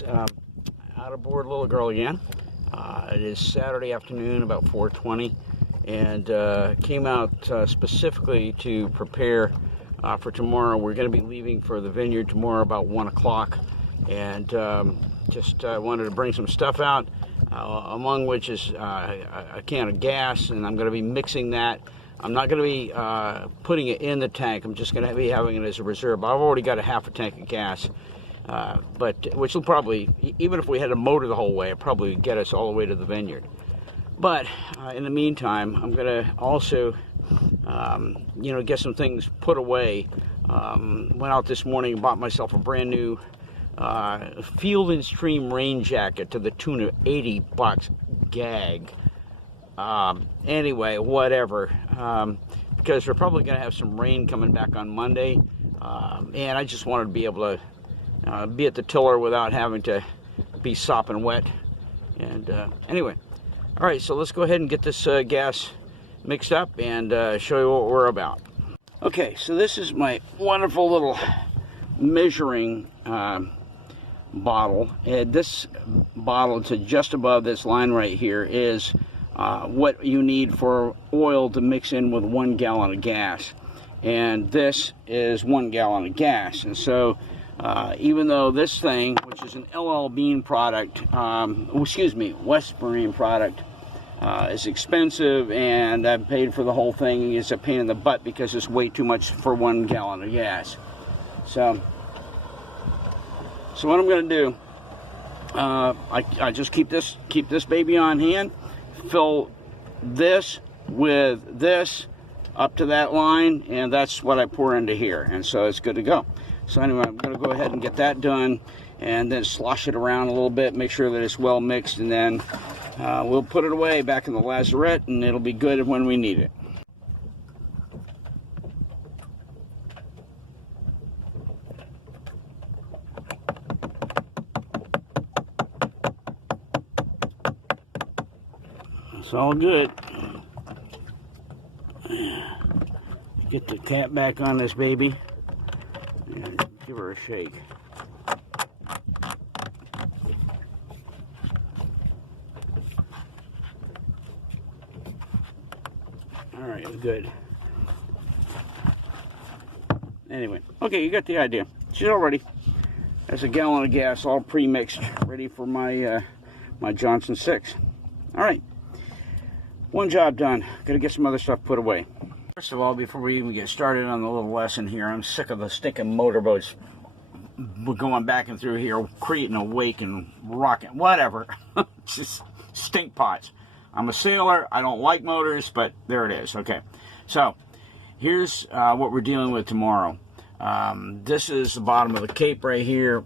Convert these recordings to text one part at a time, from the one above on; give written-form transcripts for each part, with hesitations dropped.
guys, out aboard Little Girl again. It is Saturday afternoon, about 4:20, and came out specifically to prepare for tomorrow. We're going to be leaving for the Vineyard tomorrow about 1 o'clock, and just wanted to bring some stuff out, among which is a can of gas, and I'm going to be mixing that. I'm not going to be putting it in the tank. I'm just going to be having it as a reserve. I've already got a half a tank of gas, but which will probably, even if we had a motor the whole way, it probably would get us all the way to the Vineyard. But in the meantime, I'm going to also, get some things put away. Went out this morning and bought myself a brand new Field and Stream rain jacket to the tune of $80 gag. Anyway, whatever, because we're probably going to have some rain coming back on Monday, and I just wanted to be able to be at the tiller without having to be sopping wet. And anyway, all right, so let's go ahead and get this gas mixed up and show you what we're about. Okay, so this is my wonderful little measuring bottle, and this bottle to just above this line right here is what you need for oil to mix in with 1 gallon of gas, and this is 1 gallon of gas. And so even though this thing, which is an LL Bean product, West Marine product, is expensive, and I've paid for the whole thing, it's a pain in the butt because it's way too much for 1 gallon of gas. So what I'm going to do, I just keep this baby on hand, fill this with this up to that line, and that's what I pour into here, and so it's good to go. So anyway, I'm going to go ahead and get that done, and then slosh it around a little bit, make sure that it's well mixed, and then we'll put it away back in the lazarette, and it'll be good when we need it. It's all good. Get the cap back on this baby and give her a shake. All right, good. Anyway, okay, you got the idea. She's all ready. That's a gallon of gas all pre-mixed, ready for my my Johnson 6. All right. One job done. Gotta get some other stuff put away. First of all, before we even get started on the little lesson here, I'm sick of the stinking motorboats going back and through here, creating a wake and rocking, whatever. Just stink pots. I'm a sailor. I don't like motors, but there it is. Okay. So here's what we're dealing with tomorrow. This is the bottom of the Cape right here.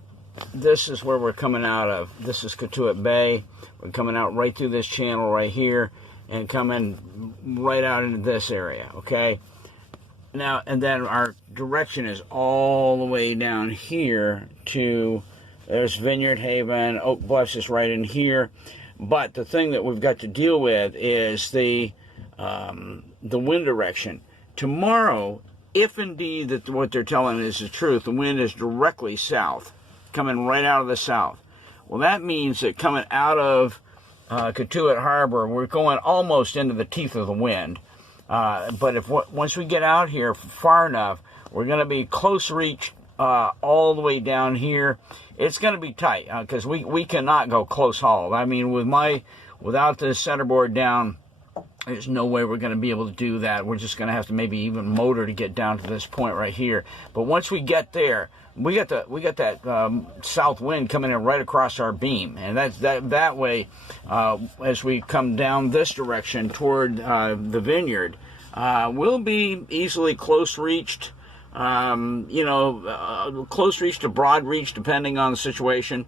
This is where we're coming out of. This is Katuitt Bay. We're coming out right through this channel right here, and coming right out into this area, okay? Now, and then our direction is all the way down here to, there's Vineyard Haven, Oak Bluffs is right in here. But the thing that we've got to deal with is the wind direction. Tomorrow, if indeed that what they're telling us is the truth, the wind is directly south, coming right out of the south. Well, that means that coming out of Katuitt Harbor, we're going almost into the teeth of the wind. But once we get out here far enough, we're going to be close reach all the way down here. It's going to be tight because we cannot go close haul. I mean, without the centerboard down, there's no way we're going to be able to do that. We're just going to have to maybe even motor to get down to this point right here. But once we get there, we got that south wind coming in right across our beam, and that way, as we come down this direction toward the Vineyard, we'll be easily close reached. Close reach to broad reach, depending on the situation,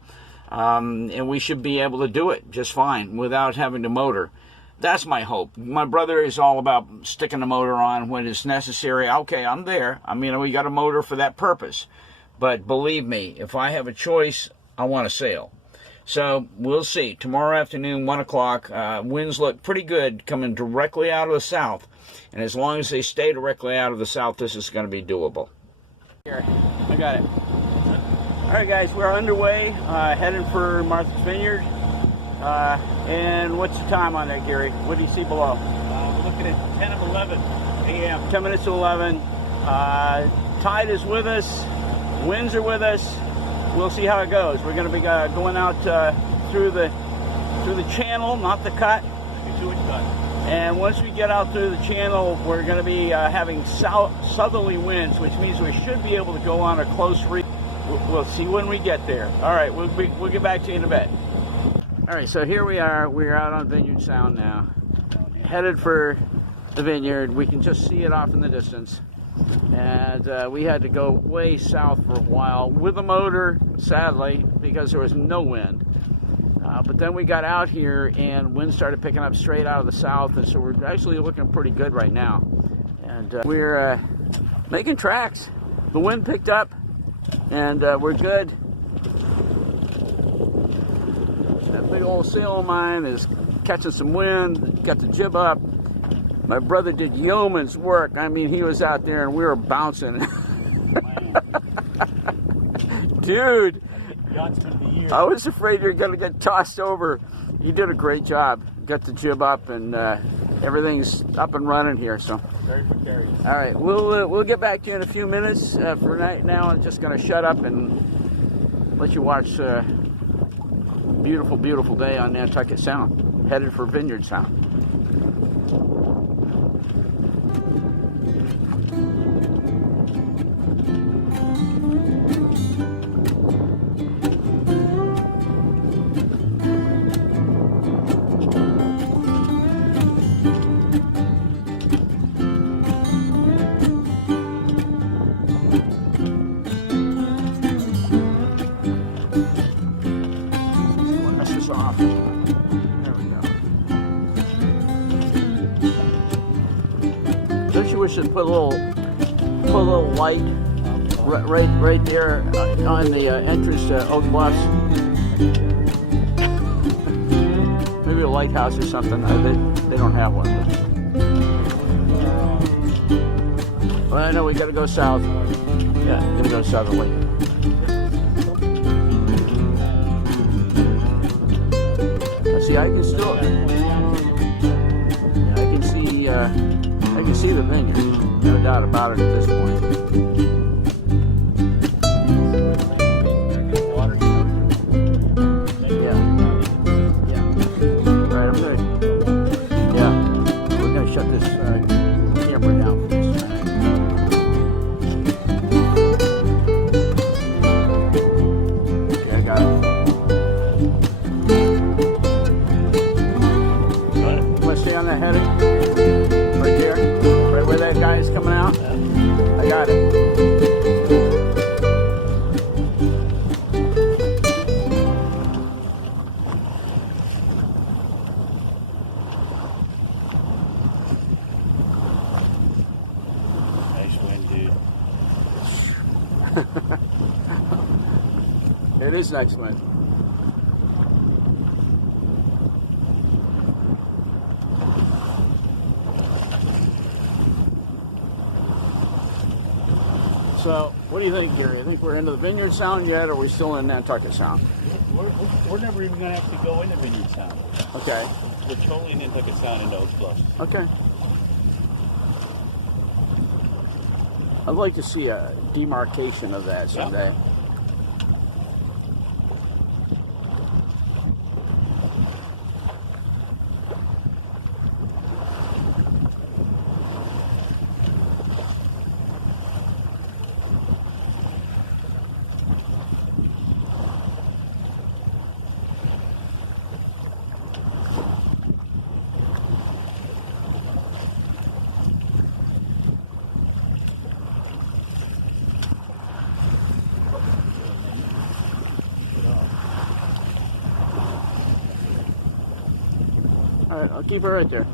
and we should be able to do it just fine without having to motor. That's my hope. My brother is all about sticking the motor on when it's necessary. Okay, I'm there. I mean, we got a motor for that purpose. But believe me, if I have a choice, I want to sail. So we'll see. Tomorrow afternoon, 1 o'clock, winds look pretty good coming directly out of the south. And as long as they stay directly out of the south, this is going to be doable. Here, I got it. All Alright guys, we're underway, heading for Martha's Vineyard. And what's the time on there, Gary? What do you see below? We're looking at 10 of 11 a.m. 10 minutes to 11. Tide is with us. Winds are with us. We'll see how it goes. We're going to be going out through the channel, not the cut. And once we get out through the channel, we're going to be having southerly winds, which means we should be able to go on a close reef. We'll see when we get there. All right, we'll get back to you in a bit. All right, so here we are. We're out on Vineyard Sound now, headed for the Vineyard. We can just see it off in the distance. And we had to go way south for a while with a motor, sadly, because there was no wind. But then we got out here and wind started picking up straight out of the south, and so we're actually looking pretty good right now. And we're making tracks. The wind picked up, and we're good. That big old sail of mine is catching some wind, got the jib up. My brother did yeoman's work. I mean, he was out there and we were bouncing. Dude, I was afraid you were going to get tossed over. You did a great job. Got the jib up and everything's up and running here. So, all right, we'll get back to you in a few minutes. For right now, I'm just going to shut up and let you watch beautiful, beautiful day on Nantucket Sound, headed for Vineyard Sound. Off. There we go. Don't you wish to put a little light right there on the entrance to Oak Bluffs? Maybe a lighthouse or something. They don't have one. Well, I know we got to go south. Yeah, gonna go southerly. See, I can still, I can see the Vineyard, no doubt about it at this point. All right, we're gonna shut this camera down for this time. Okay, I got it. Stay on that heading, right there, right where that guy is coming out. I got it. Nice wind, dude. It is nice wind. So, what do you think, Gary? I think we're into the Vineyard Sound yet, or are we still in Nantucket Sound? We're never even going to have to go into Vineyard Sound. Okay. We're totally in Nantucket Sound into Oak Bluffs. Okay. I'd like to see a demarcation of that someday. Yeah. All right, I'll keep her right there.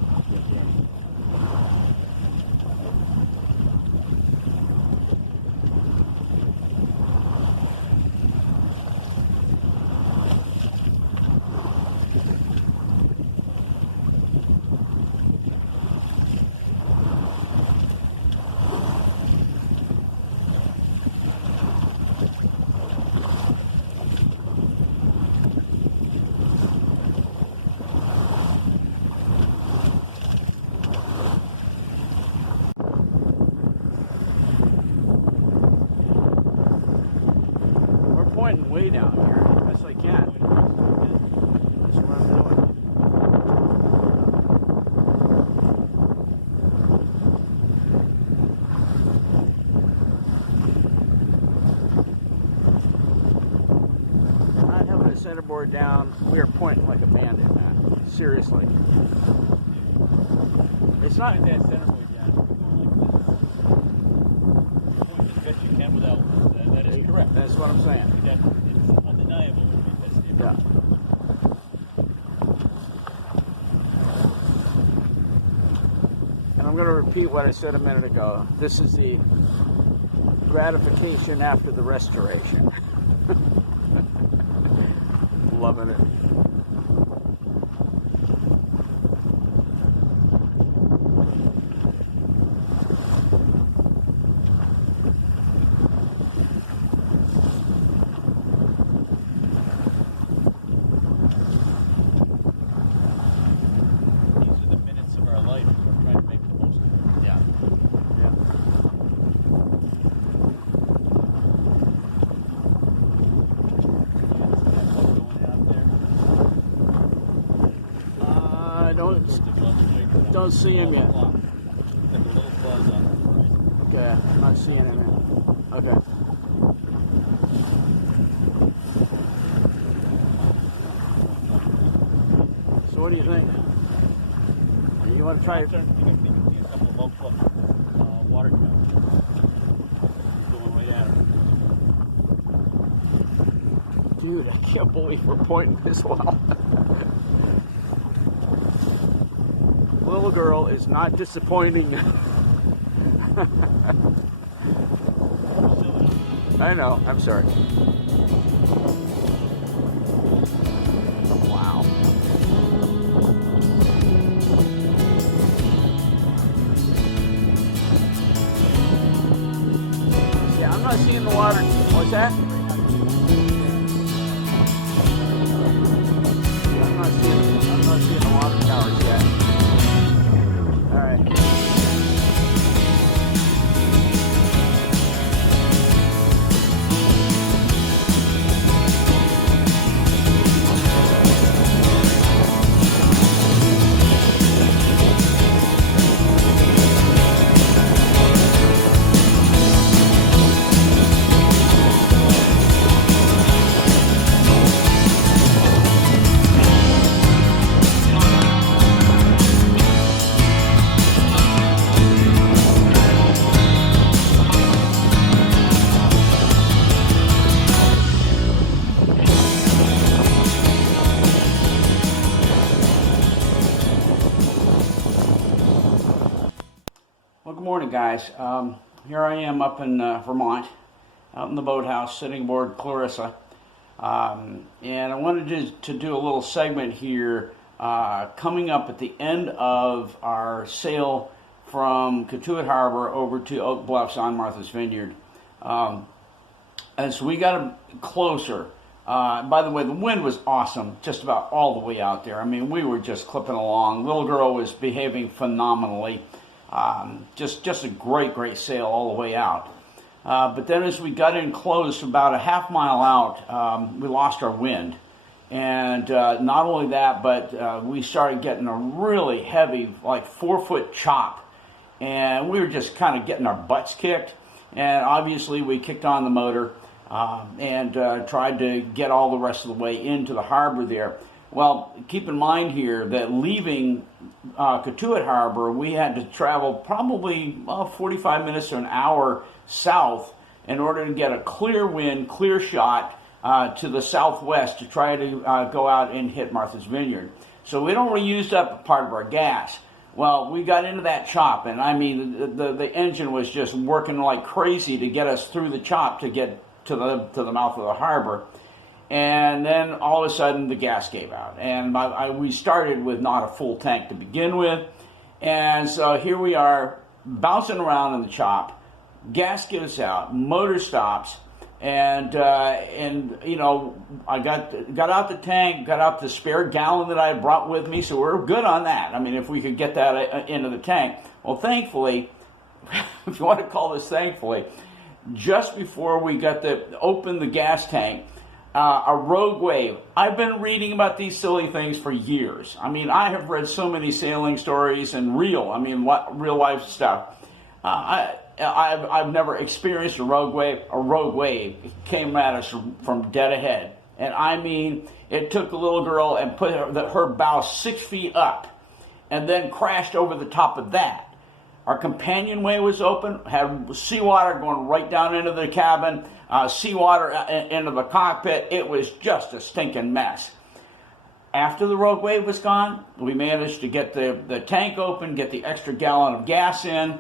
stay down here as best I can. That's what I'm doing. Not having a centerboard down, we are pointing like a bandit, man. Seriously. It's not Point that center point down. Point as best you can without. That is correct. That's what I'm saying. It's undeniable. That's the Yeah. And I'm going to repeat what I said a minute ago. This is the gratification after the restoration. Loving it. These are the minutes of our life. We're trying to make the most of it. Yeah. Yeah. I don't see him yet. Okay, I'm not seeing him yet. Okay. So what do you think? You want to try it? You can see a couple of Oak Bluffs water towers going right at her. Dude, I can't believe we're pointing this well. Little girl is not disappointing. I know, I'm sorry. Wow. Yeah, I'm not seeing the water. What's that? I'm not seeing the water towers yet. All right. Well, good morning, guys. Here I am up in Vermont, out in the boathouse, sitting aboard Clarissa. And I wanted to do a little segment here coming up at the end of our sail from Cotuit Harbor over to Oak Bluffs on Martha's Vineyard. As we got closer, by the way, the wind was awesome just about all the way out there. I mean, we were just clipping along. Little girl was behaving phenomenally. Just a great sail all the way out. But then as we got in close, about a half mile out, we lost our wind. And not only that, but we started getting a really heavy, like 4-foot chop. And we were just kind of getting our butts kicked. And obviously we kicked on the motor and tried to get all the rest of the way into the harbor there. Well, keep in mind here that leaving Cotuit Harbor, we had to travel probably 45 minutes to an hour south in order to get a clear wind, clear shot to the southwest to try to go out and hit Martha's Vineyard. So we'd already used up part of our gas. Well, we got into that chop, and I mean, the engine was just working like crazy to get us through the chop to get to the mouth of the harbor. And then all of a sudden the gas gave out, and we started with not a full tank to begin with, and so here we are bouncing around in the chop. Gas gives out, motor stops, and you know, I got out the tank, got out the spare gallon that I brought with me, so we're good on that. I mean, if we could get that into the tank. Well, thankfully, if you want to call this thankfully, just before we got to open the gas tank, A rogue wave. I've been reading about these silly things for years. I mean, I have read so many sailing stories and real life stuff. I've never experienced a rogue wave. A rogue wave came at us from dead ahead. And I mean, it took the little girl and put her bow 6 feet up and then crashed over the top of that. Our companionway was open, had seawater going right down into the cabin, seawater into the cockpit. It was just a stinking mess. After the rogue wave was gone, we managed to get the tank open, get the extra gallon of gas in,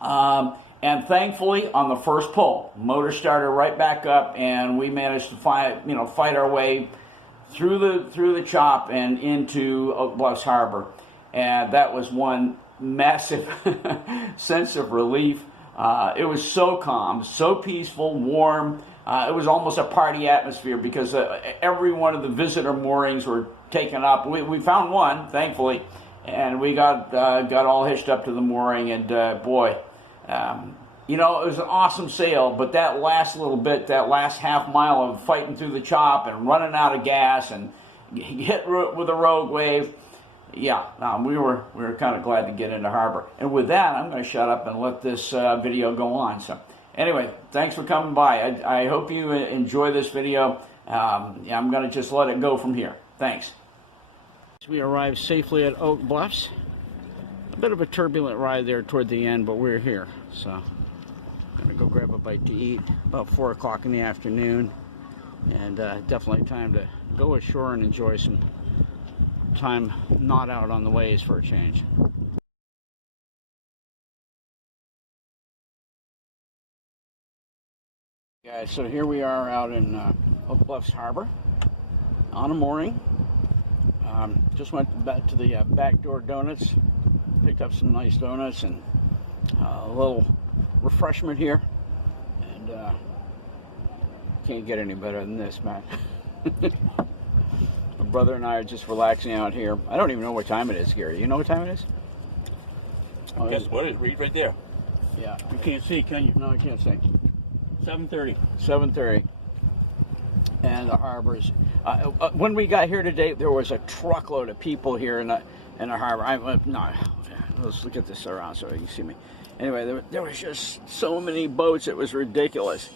and thankfully, on the first pull, motor started right back up, and we managed to fight our way through the chop and into Oak Bluffs Harbor, and that was one massive sense of relief. It was so calm, so peaceful, warm. It was almost a party atmosphere because every one of the visitor moorings were taken up. We found one, thankfully, and we got all hitched up to the mooring. And boy, it was an awesome sail. But that last little bit, that last half mile of fighting through the chop and running out of gas and hit with a rogue wave. Yeah, we were kind of glad to get into harbor. And with that, I'm going to shut up and let this video go on. So anyway, thanks for coming by. I hope you enjoy this video. I'm going to just let it go from here. Thanks. We arrived safely at Oak Bluffs. A bit of a turbulent ride there toward the end, but we're here. So I'm going to go grab a bite to eat about 4 o'clock in the afternoon. And definitely time to go ashore and enjoy some time not out on the waves for a change. Guys, so here we are out in Oak Bluffs Harbor on a mooring. Just went back to the Backdoor Donuts, picked up some nice donuts and a little refreshment here, and can't get any better than this, man. My brother and I are just relaxing out here. I don't even know what time it is, Gary. You know what time it is? Oh, guess what? It's right there. Yeah. You can't see, can you? No, I can't see. 7:30. 7:30. And the harbors. When we got here today, there was a truckload of people here in the harbor. Let's look at this around so you can see me. Anyway, there was just so many boats. It was ridiculous,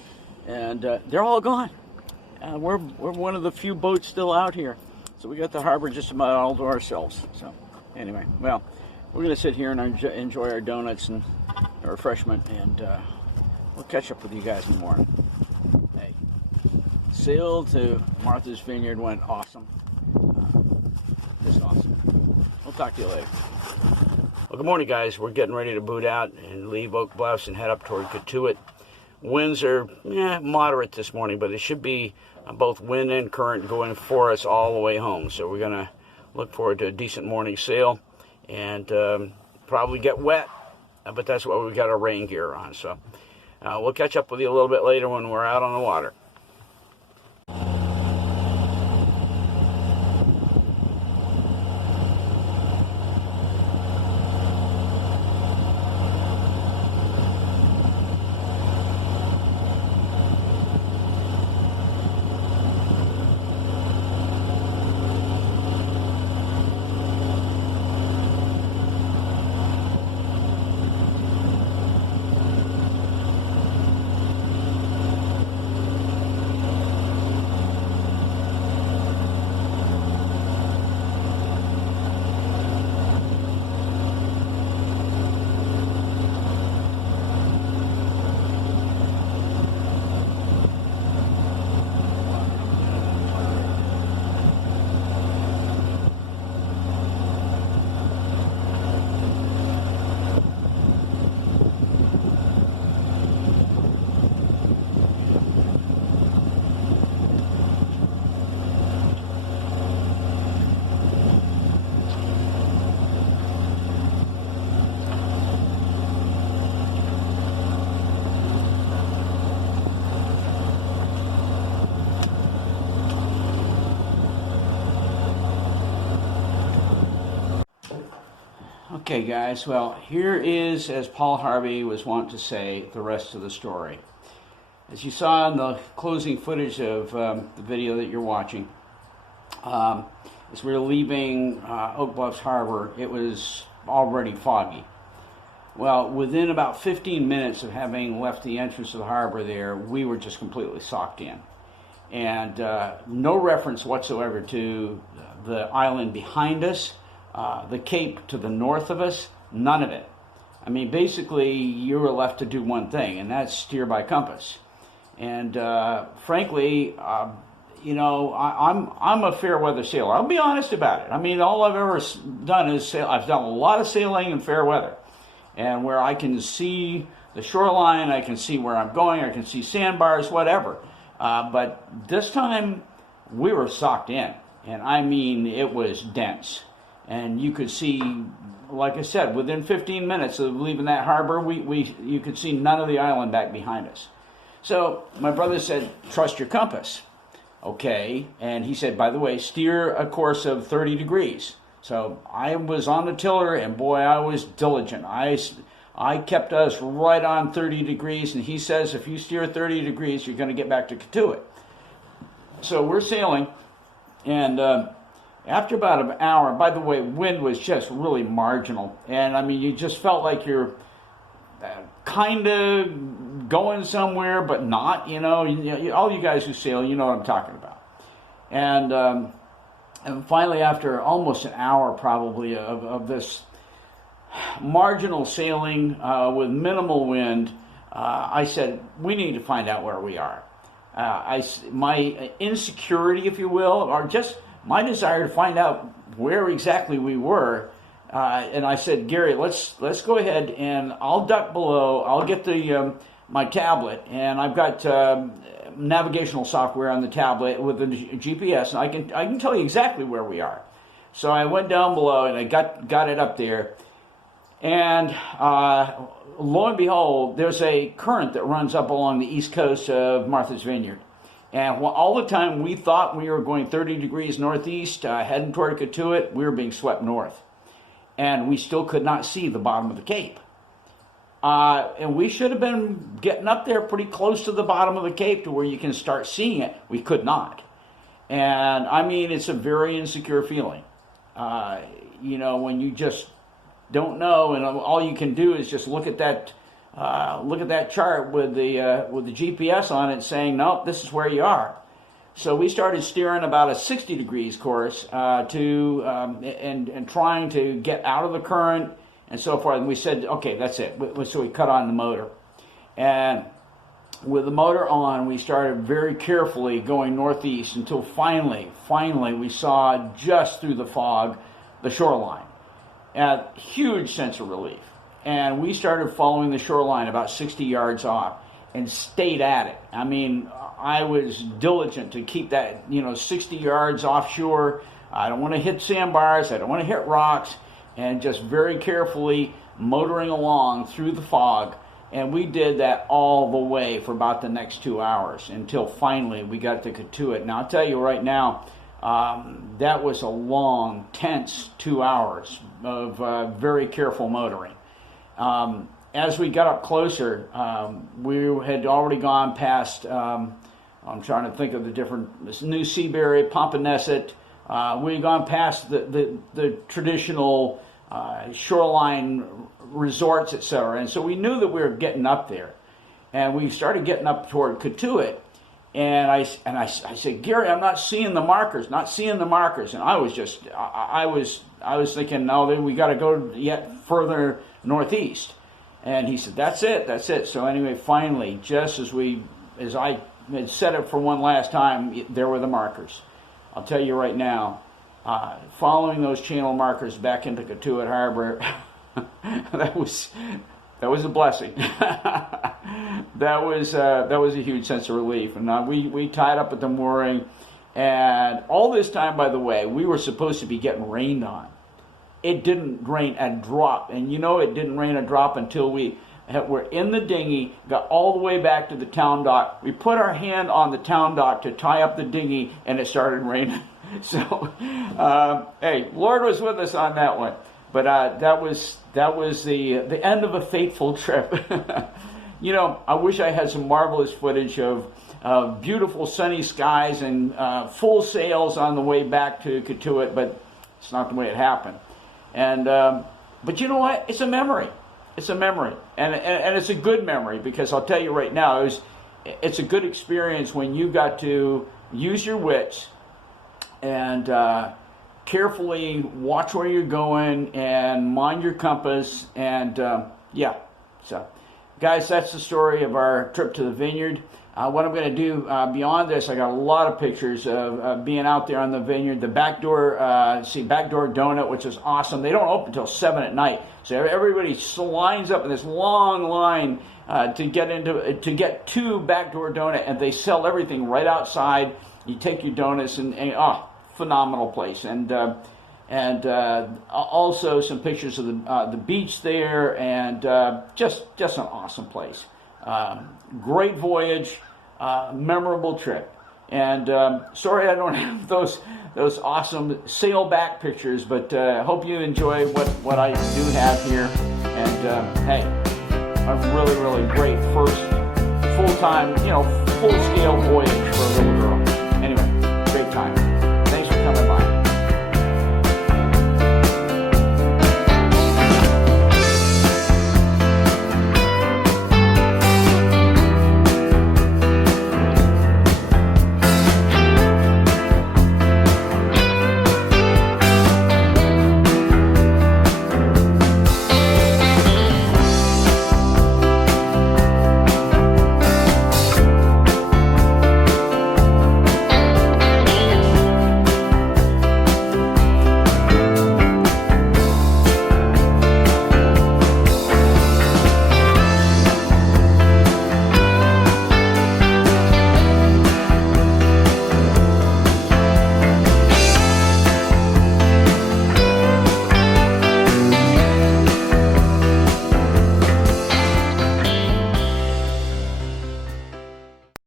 and they're all gone. We're one of the few boats still out here, so we got the harbor just about all to ourselves. So anyway, well, we're gonna sit here and enjoy our donuts and our refreshment, and we'll catch up with you guys in the morning. Hey, sail to Martha's Vineyard went awesome. Just awesome. We'll talk to you later. Well, good morning, guys. We're getting ready to boot out and leave Oak Bluffs and head up toward Katuitt. Winds are moderate this morning, but it should be both wind and current going for us all the way home. So we're going to look forward to a decent morning sail and probably get wet, but that's why we got our rain gear on. So we'll catch up with you a little bit later when we're out on the water. Okay, guys, well, here is, as Paul Harvey was wont to say, the rest of the story. as you saw in the closing footage of the video that you're watching, as we were leaving Oak Bluffs Harbor, it was already foggy. Well, within about 15 minutes of having left the entrance of the harbor there, we were just completely socked in. And no reference whatsoever to the island behind us, the cape to the north of us, none of it. I mean, basically, you were left to do one thing, and that's steer by compass. And frankly, you know, I'm a fair weather sailor. I'll be honest about it. I mean, all I've ever done is sail. I've done a lot of sailing in fair weather, and where I can see the shoreline, I can see where I'm going, I can see sandbars, whatever. But this time, we were socked in, and I mean, it was dense. And you could see, like I said, within 15 minutes of leaving that harbor, you could see none of the island back behind us. So my brother said, trust your compass. Okay, and he said, by the way, steer a course of 30 degrees. So I was on the tiller, and boy, I was diligent. I kept us right on 30 degrees, and he says, if you steer 30 degrees, you're going to get back to Katuitt. So we're sailing, and after about an hour, by the way, wind was just really marginal. And I mean, you just felt like you're kind of going somewhere, but not, you know. All you guys who sail, you know what I'm talking about. And finally, after almost an hour probably of this marginal sailing with minimal wind, I said, we need to find out where we are. My insecurity, if you will, or just my desire to find out where exactly we were, and I said, Gary, let's go ahead, and I'll duck below. I'll get the my tablet, and I've got navigational software on the tablet with the GPS, and I can tell you exactly where we are. So I went down below, and I got it up there, and lo and behold, there's a current that runs up along the east coast of Martha's Vineyard. And all the time we thought we were going 30 degrees northeast, heading toward Katuitt, we were being swept north. And we still could not see the bottom of the cape. And we should have been getting up there pretty close to the bottom of the cape to where you can start seeing it. We could not. And I mean, it's a very insecure feeling. You know, when you just don't know, and all you can do is just look at that chart with the GPS on it, saying, nope, this is where you are. So we started steering about a 60 degrees course and trying to get out of the current and so forth. And we said, okay, that's it. So we cut on the motor. And with the motor on, we started very carefully going northeast until finally we saw just through the fog the shoreline. A huge sense of relief. And we started following the shoreline about 60 yards off and stayed at it. I mean, I was diligent to keep that, 60 yards offshore. I don't want to hit sandbars. I don't want to hit rocks. And just very carefully motoring along through the fog. And we did that all the way for about the next 2 hours until finally we got to Katuitt. Now, I'll tell you right now, that was a long, tense 2 hours of very careful motoring. As we got up closer, we had already gone past, I'm trying to think of the different, New Seabury, Pomponesset. We had gone past the traditional shoreline resorts, etc. And so we knew that we were getting up there. And we started getting up toward Katuitt. And I said, Gary, I'm not seeing the markers. And I was thinking, no, we got to go yet further northeast. And he said, that's it. So anyway, finally, just as I had set it for one last time, there were the markers. I'll tell you right now, following those channel markers back into Katuitt Harbor, that was a blessing. that was a huge sense of relief. And we tied up at the mooring, and all this time, by the way, we were supposed to be getting rained on. It didn't rain a drop, and it didn't rain a drop until we were in the dinghy, got all the way back to the town dock. We put our hand on the town dock to tie up the dinghy, and it started raining. So, hey, Lord was with us on that one. But that was the end of a fateful trip. you know, I wish I had some marvelous footage of beautiful sunny skies and full sails on the way back to Katuitt, but it's not the way it happened. And but you know what? It's a memory. It's a memory, and it's a good memory, because I'll tell you right now, it's a good experience when you got to use your wits and carefully watch where you're going and mind your compass. And yeah, so guys, that's the story of our trip to the Vineyard. What I'm going to do beyond this, I got a lot of pictures of being out there on the Vineyard. The backdoor donut, which is awesome. They don't open until 7 at night, so everybody lines up in this long line to get to backdoor donut, and they sell everything right outside. You take your donuts, and phenomenal place. And also some pictures of the beach there, and just an awesome place. Great voyage, memorable trip. And sorry I don't have those awesome sailback pictures, but hope you enjoy what I do have here. And hey, a really great first full-time, full-scale voyage for a little girl. Anyway, great time. Thanks for coming by.